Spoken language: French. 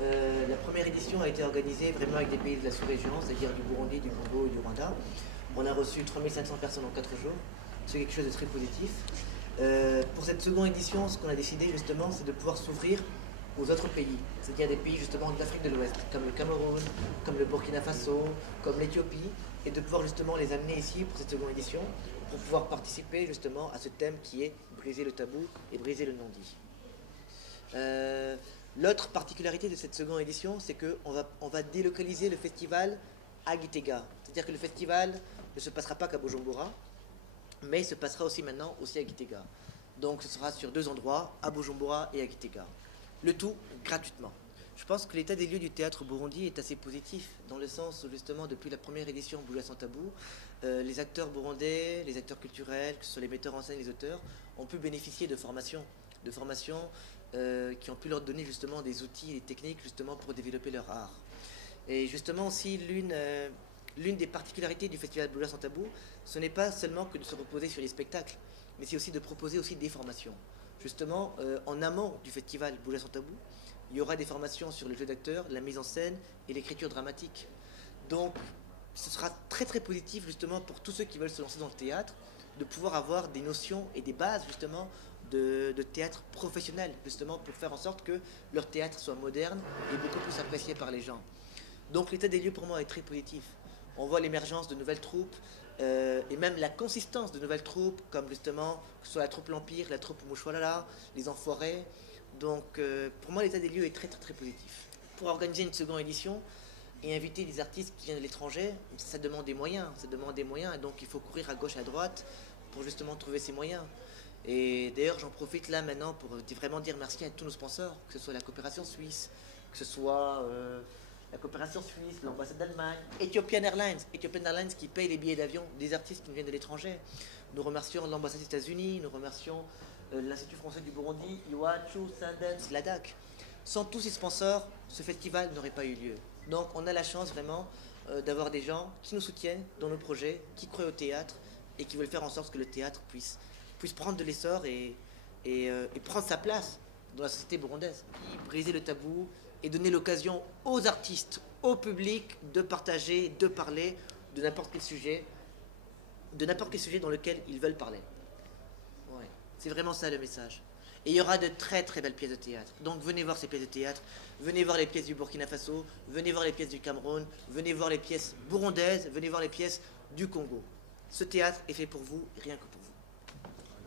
La première édition a été organisée vraiment avec des pays de la sous-région, c'est-à-dire du Burundi, du Congo et du Rwanda. On a reçu 3500 personnes en 4 jours. C'est quelque chose de très positif. Pour cette seconde édition, ce qu'on a décidé justement, c'est de pouvoir s'ouvrir aux autres pays, c'est-à-dire des pays justement de l'Afrique de l'Ouest, comme le Cameroun, comme le Burkina Faso, comme l'Éthiopie, et de pouvoir justement les amener ici pour cette seconde édition, pour pouvoir participer justement à ce thème qui est briser le tabou et briser le non-dit. L'autre particularité de cette seconde édition, c'est qu'on va délocaliser le festival à Gitega. C'est-à-dire que le festival ne se passera pas qu'à Bujumbura, mais il se passera aussi maintenant aussi à Gitega. Donc ce sera sur 2 endroits, à Bujumbura et à Gitega. Le tout gratuitement. Je pense que l'état des lieux du théâtre burundi est assez positif, dans le sens où justement depuis la première édition Bouja sans tabou, les acteurs burundais, les acteurs culturels, que ce soit les metteurs en scène, les auteurs, ont pu bénéficier de formations qui ont pu leur donner justement des outils et des techniques justement pour développer leur art. Et justement aussi l'une des particularités du festival Bouja sans tabou, ce n'est pas seulement que de se reposer sur les spectacles, mais c'est aussi de proposer aussi des formations. Justement, en amont du festival Bouja sans tabou, il y aura des formations sur le jeu d'acteur, la mise en scène et l'écriture dramatique. Donc, ce sera très très positif justement pour tous ceux qui veulent se lancer dans le théâtre, de pouvoir avoir des notions et des bases justement de théâtre professionnel, justement pour faire en sorte que leur théâtre soit moderne et beaucoup plus apprécié par les gens. Donc l'état des lieux pour moi est très positif. On voit l'émergence de nouvelles troupes et même la consistance de nouvelles troupes, comme justement que ce soit la troupe L'Empire, la troupe Mouchoualala, les Enfoirés. Donc pour moi l'état des lieux est très très très positif. Pour organiser une seconde édition et inviter des artistes qui viennent de l'étranger, ça demande des moyens, et donc il faut courir à gauche à droite pour justement trouver ces moyens. Et d'ailleurs j'en profite là maintenant pour vraiment dire merci à tous nos sponsors, que ce soit la coopération suisse, que ce soit la coopération suisse, l'ambassade d'Allemagne, Ethiopian Airlines qui paye les billets d'avion des artistes qui viennent de l'étranger. Nous remercions l'ambassade des États-Unis, nous remercions l'Institut français du Burundi, Iwachu, Sundance, l'ADAC. Sans tous ces sponsors, ce festival n'aurait pas eu lieu. Donc on a la chance vraiment d'avoir des gens qui nous soutiennent dans nos projets, qui croient au théâtre et qui veulent faire en sorte que le théâtre puisse prendre de l'essor et prendre sa place dans la société burundaise. Briser le tabou et donner l'occasion aux artistes, au public de partager, de parler de n'importe quel sujet dans lequel ils veulent parler. Ouais. C'est vraiment ça le message. Et il y aura de très très belles pièces de théâtre. Donc venez voir ces pièces de théâtre, venez voir les pièces du Burkina Faso, venez voir les pièces du Cameroun, venez voir les pièces burundaises, venez voir les pièces du Congo. Ce théâtre est fait pour vous, rien que pour vous.